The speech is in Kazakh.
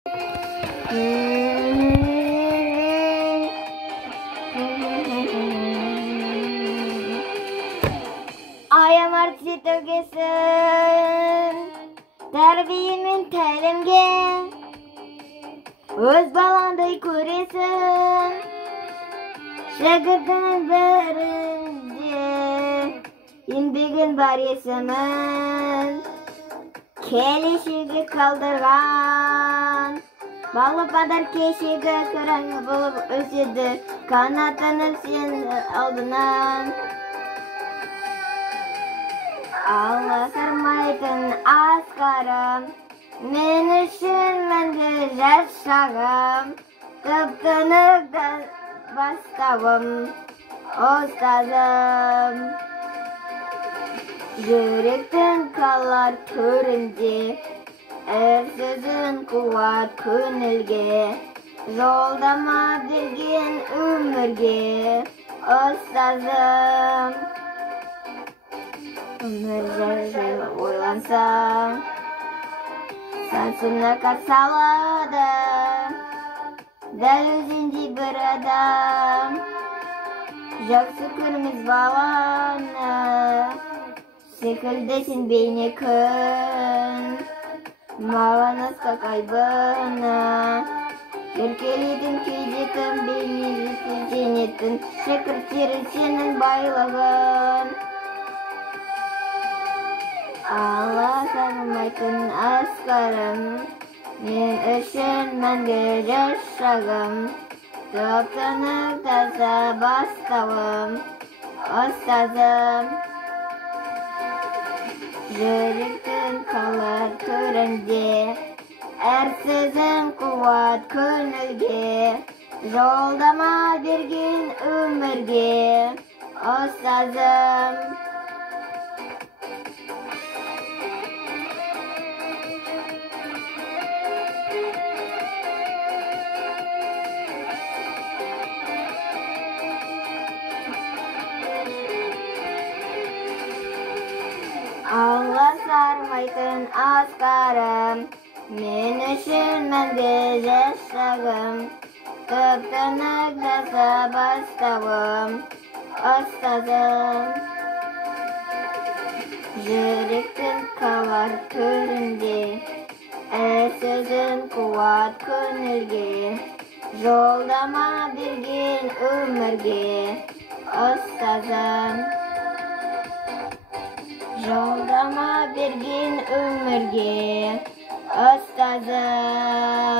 Ayam artisi tөгесін тәрбиемен тәлімге өз балаңдай көресің. Шәкіртінің бәрінде еңбегін бар есімін, келешегі қалдырған балапандар кешегі күрең болып өседі, қанатынып сен алдынан. Аласырмайтын асқарым, мен үшін мәңгі жас шағым, тып-тынық бастауым, ұстазым. Жүректің қалар төрінде, әрсізін қуат көңілге, жолдама берген өмірге, ұстазым. Өмір жайлы ойлансаң, сансына салады, дәл өзіңдей бір адам. Жақсы көрміз баланы, секілдесін бейне күн, маған асқақ айбыны, еркеледің кейдетін бейнесі сенетін, шәкірттері сенің байлығын. Аласырмайтын асқарым, мен үшін мәңгі жас шағым, тып-тынық таза бастауым, ұстазым. Жүректің қалар төрінде, әрсізін қуат көңілге, жолдама берген өмірге, ұстазым. Аласырмайтын асқарым, мен үшін мәңгі жас шағым, тып-тынық таза бастауым, ұстазым. Жүректің қалар төрінде, әрсізін қуат көңілге, жолдама берген өмірге, ұстазым. Жолдама берген өмірге, ұстазым.